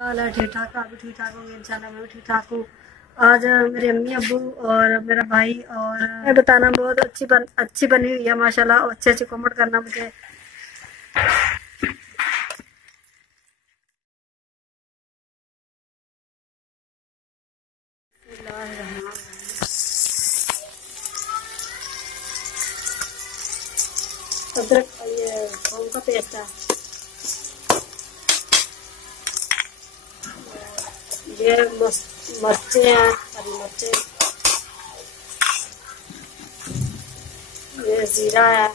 हाल है ठीक ठाक। आप भी ठीक ठाक होंगे इंशाल्लाह। मैं भी ठीक ठाक हूँ। आज मेरे अम्मी अब्बू और मेरा भाई और मैं बताना बहुत अच्छी बनी हुई है माशाल्लाह। अच्छे अच्छे कमेंट करना मुझे। अदरक ये थोम का पेस्ट है। ये मिर्चे हैं, हरी मिर्चे। ये जीरा है।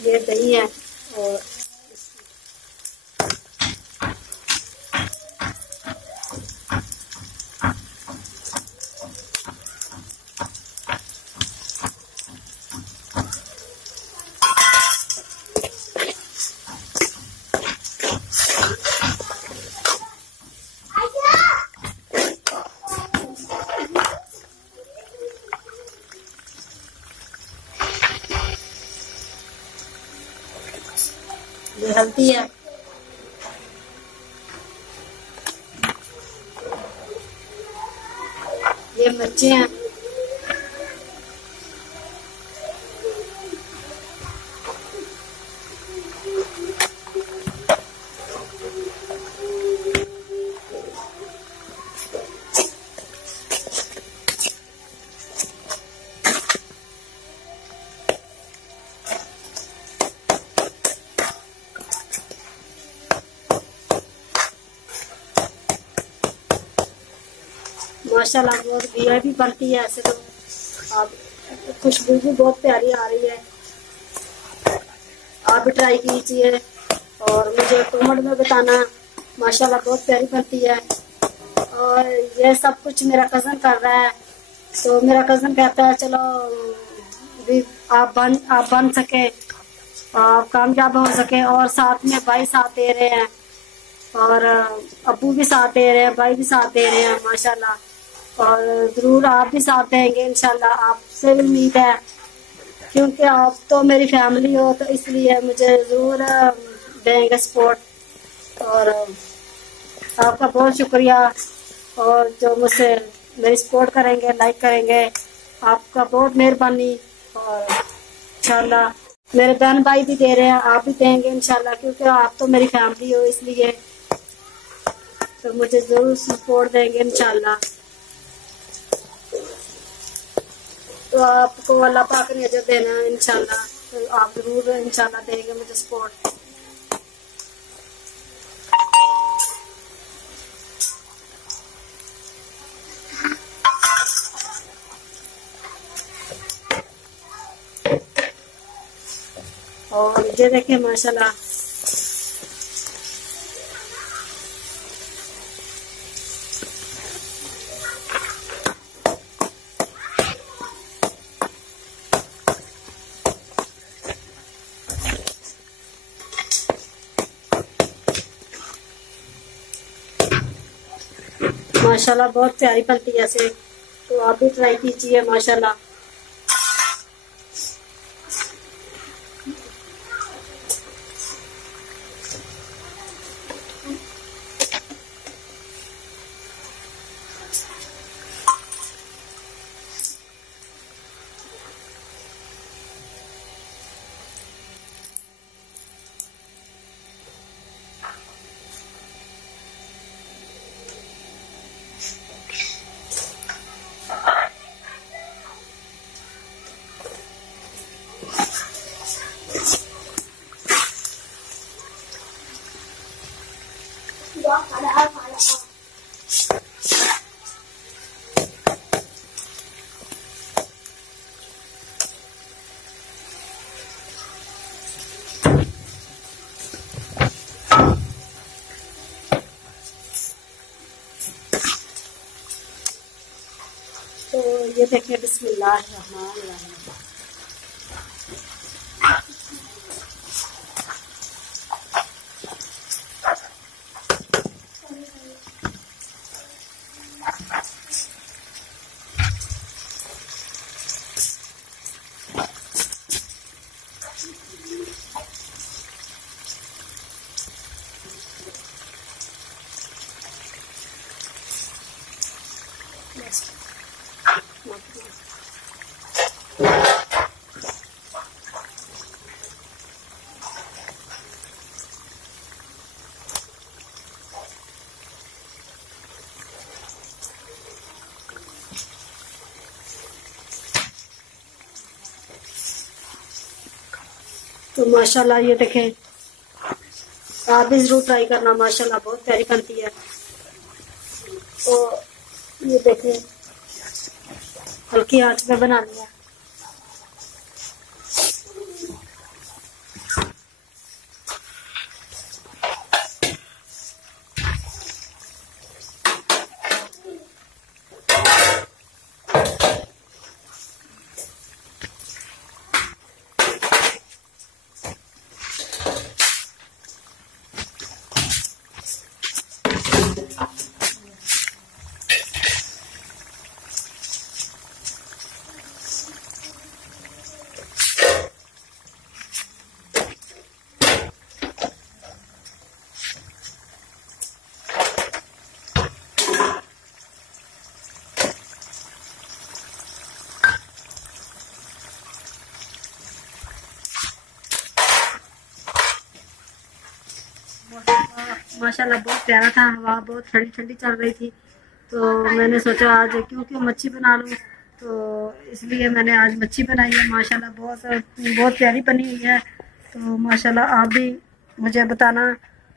ये दही है और ये हल्दी है। ये मिर्ची हैं। माशाल्लाह बहुत वीआईपी बनती है ऐसे तो। आप खुशबू भी बहुत प्यारी आ रही है। आप भी ट्राई कीजिए और मुझे कमेंट में बताना। माशाल्लाह बहुत प्यारी बनती है। और ये सब कुछ मेरा कज़न कर रहा है, तो मेरा कज़न कहता है चलो भी आप बन सके, आप कामयाब हो सके। और साथ में भाई साथ दे रहे हैं और अब्बू भी साथ दे रहे हैं, भाई भी साथ दे रहे हैं माशाल्लाह। और जरूर आप भी साथ देंगे इंशाल्लाह। आपसे भी उम्मीद है क्योंकि आप तो मेरी फैमिली हो, तो इसलिए मुझे जरूर देंगे सपोर्ट। और आपका बहुत शुक्रिया। और जो मुझसे मेरी सपोर्ट करेंगे, लाइक करेंगे, आपका बहुत मेहरबानी। और इंशाल्लाह मेरे बहन भाई भी दे रहे हैं, आप भी देंगे इंशाल्लाह क्योंकि आप तो मेरी फैमिली हो, इसलिए तो मुझे जरूर सपोर्ट देंगे इंशाल्लाह। तो आपको अल्लाह पाक ने अजर देना है इंशाल्लाह। तो आप जरूर इंशाल्लाह देंगे मुझे सपोर्ट। और ये देखिए माशाल्लाह माशाल्लाह बहुत प्यारी बनती है ऐसे। तो आप भी ट्राई कीजिए माशाल्लाह। तो ये देखिए, बिस्मिल्लाहिर्रहमानिर्रहीम। तो माशाल्लाह ये देखें, आप भी जरूर ट्राई करना, माशाल्लाह बहुत प्यारी बनती है। तो ये देखें, हल्की आंच में बनानी है। माशाल्लाह बहुत प्यारा था। हवा बहुत ठंडी ठंडी चल रही थी, तो मैंने सोचा आज क्योंकि मच्छी बना लूँ, तो इसलिए मैंने आज मच्छी बनाई है। माशाल्लाह बहुत प्यारी बनी हुई है। तो माशाल्लाह आप भी मुझे बताना,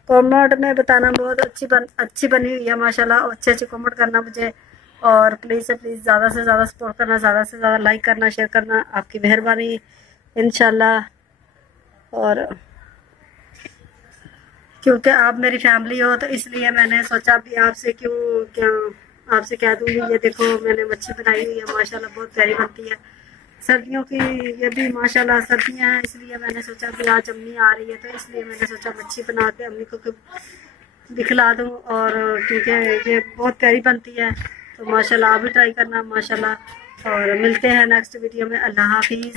कमेंट में बताना बहुत अच्छी बनी हुई है। माशाल्लाह अच्छे कमेंट करना मुझे, और प्लीज़ से प्लीज़ ज़्यादा से ज़्यादा सपोर्ट करना, ज़्यादा से ज़्यादा लाइक करना, शेयर करना, आपकी मेहरबानी इंशाल्लाह। और क्योंकि आप मेरी फैमिली हो, तो इसलिए मैंने सोचा भी आपसे आपसे कह दूँगी। ये देखो, मैंने मच्छी बनाई हुई है, माशाल्लाह बहुत प्यारी बनती है। सर्दियों की ये भी माशाल्लाह सर्दियाँ हैं, इसलिए मैंने सोचा भी आज अम्मी आ रही है, तो इसलिए मैंने सोचा मच्छी बना के अम्मी को दिखला दूँ। और क्योंकि ये बहुत प्यारी बनती है, तो माशाल्लाह आप भी ट्राई करना माशाल्लाह। और मिलते हैं नेक्स्ट वीडियो में। अल्लाह हाफिज़।